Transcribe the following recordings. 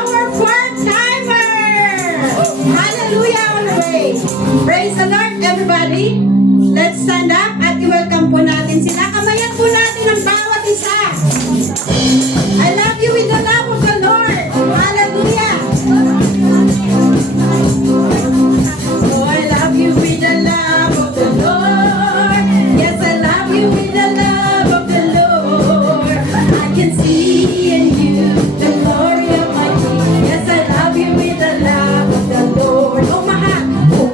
Our part-timer! Hallelujah all the way! Praise the Lord, everybody! Let's stand up at i-welcome po natin sila. Kamayan po natin ang bawat isa. I love you with the love of the Lord. Hallelujah! Oh, I love you with the love of the Lord. Yes, I love you with the love of the Lord. I can see in you the glory of my King. Yes, I love you with the love of the Lord. Oh,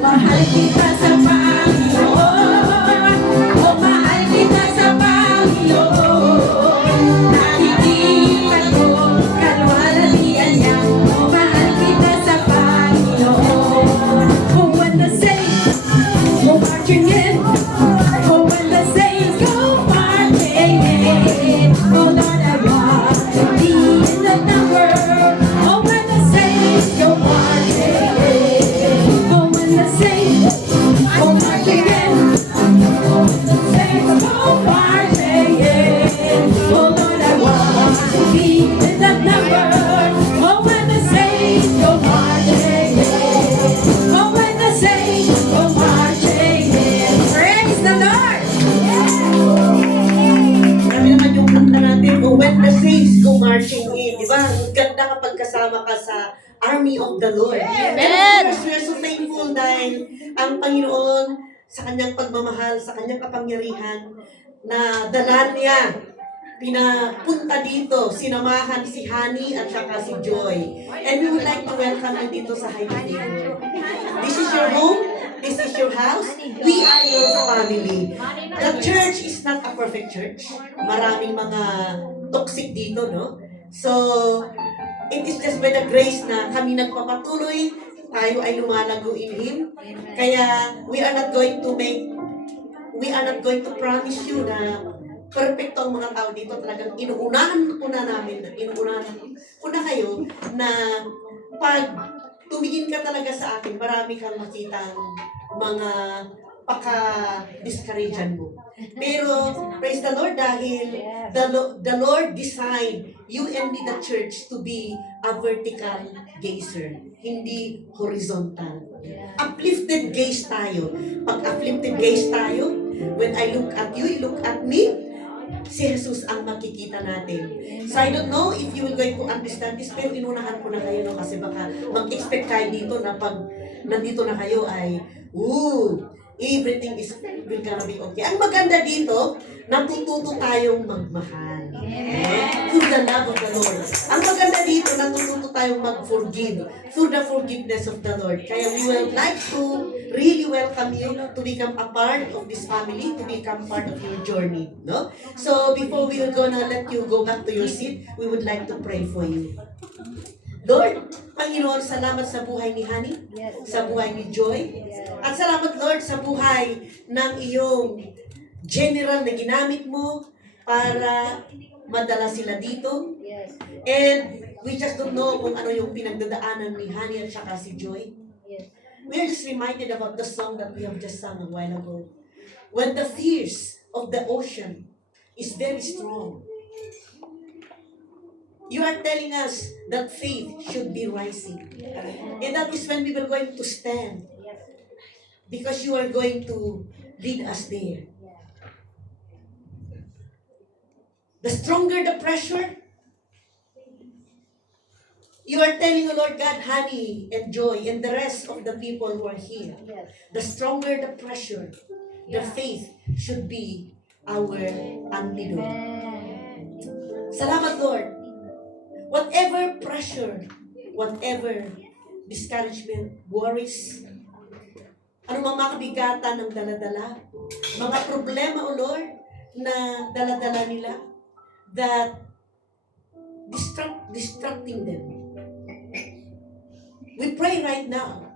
mahal kita sa Panginoon. Oh, mahal kita sa Panginoon. Nakikita ko kalwalhatian niya. Oh, mahal kita sa Panginoon. Oh, when the saints go marching in. Oh, when the saints go marching in. Oh, Lord, I want to be in the number. Oh, when the saints go marching in. Oh, when the saints go marching in. Oh, when the saints go marching in. Oh, Lord, I want to be in the number. Oh, when the saints go marching in. Oh, when the saints go marching in. Praise the Lord! Marami naman yung kanta natin, oh, when the saints go marching in. Diba? Ang ganda kapag kasama ka sa army of the Lord. And of course, we're so thankful dahil ang Panginoon sa kanyang pagmamahal, sa kanyang kapangyarihan, na dala niya, pinapunta dito, sinamahan si Honey at saka si Joy. And we would like to welcome you dito sa Highway. This is your home. This is your house. We are your family. The church is not a perfect church. Maraming mga toxic dito, no? So, it is just by the grace na kami nagpapatuloy, tayo ay lumalago in Him. Kaya, we are not going to promise you na perfecto ang mga tao dito. Talagang inuunahan ko na kayo na pag tumingin ka talaga sa akin, marami kang makitang mga paka-discouragean mo. Pero, praise the Lord, dahil the Lord designed you and me, the church, to be a vertical gazer, hindi horizontal. Uplifted gaze tayo. Pag uplifted gaze tayo, when I look at you, you look at me, si Jesus ang makikita natin. So I don't know if you will going to understand this, pero inunahan ko na kayo, no? Kasi baka mag-expect kayo dito na pag nandito na kayo ay, everything is will gonna be okay. Ang maganda dito, natututo tayong magmahal. Through the love of the Lord. Ang maganda dito, natututo tayong mag-forgive through the forgiveness of the Lord. Kaya we would like to really welcome you to become a part of this family, to become part of your journey. No? So before we are gonna let you go back to your seat, we would like to pray for you. Lord, Panginoon, salamat sa buhay ni Honey, sa buhay ni Joy, at salamat, Lord, sa buhay ng iyong general na ginamit mo para madala sila dito. And we just don't know kung ano yung pinagdadaanan ni Honey at saka si Joy. We are just reminded about the song that we have just sung a while ago. When the fears of the ocean is very strong, you are telling us that faith should be rising. And that is when we were going to stand. Because you are going to lead us there. The stronger the pressure, you are telling, Lord God, Honey and Joy and the rest of the people who are here, the stronger the pressure, the faith should be our antidote. Salamat, Lord. Whatever pressure, whatever discouragement, worries, anumang mga kabigatan ng daladala, mga problema, O Lord, na daladala nila, that distracting them. We pray right now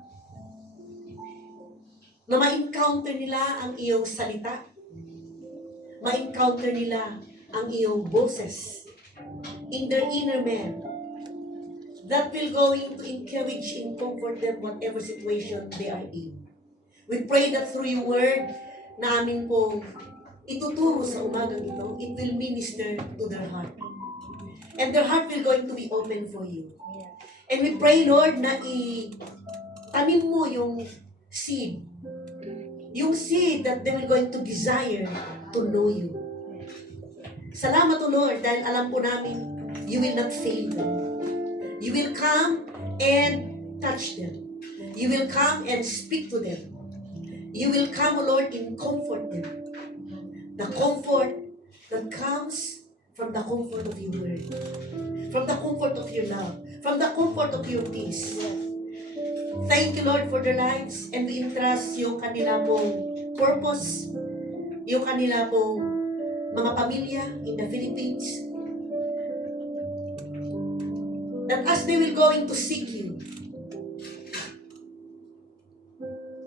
na ma-encounter nila ang iyong salita, ma-encounter nila ang iyong boses in their inner man, that will going to encourage and comfort them whatever situation they are in. We pray that through your word na amin pong ituturo sa umagang ito, it will minister to their heart. And their heart will going to be open for you. And we pray, Lord, na tanim mo yung seed. Yung seed that they will going to desire to know you. Salamat, O Lord, dahil alam po namin, you will not fail them. You will come and touch them. You will come and speak to them. You will come, O Lord, and comfort them. The comfort that comes from the comfort of your word. From the comfort of your love. From the comfort of your peace. Thank you, Lord, for their lives. And we entrust yung kanila pong purpose, yung kanila pong mga pamilya in the Philippines. That as they will going to seek you,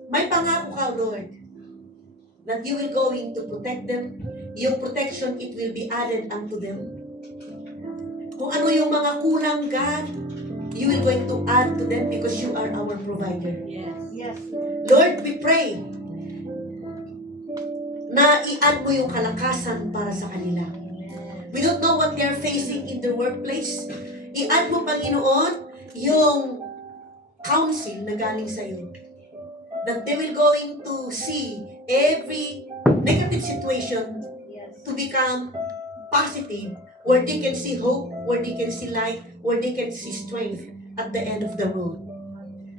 may pangako ka, Lord, that you will going to protect them. Yung protection, it will be added unto them. Kung ano yung mga kulang, God, you will going to add to them because you are our provider. Yes. Lord, we pray na i-add mo yung kalakasan para sa kanila. We don't know what they are facing in their workplace. I-add mo, Panginoon, yung counsel na galing sa iyo. That they will going to see every negative situation to become positive, where they can see hope, where they can see light, where they can see strength at the end of the road.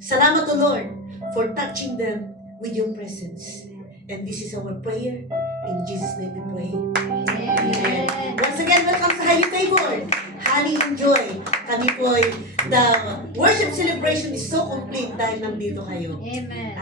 Salamat, O Lord, for touching them with your presence. And this is our prayer. In Jesus' name we pray. Amen. Once again, welcome sa Honey Table. Honey, enjoy. Kami po, the worship celebration is so complete dahil nandito kayo. Amen.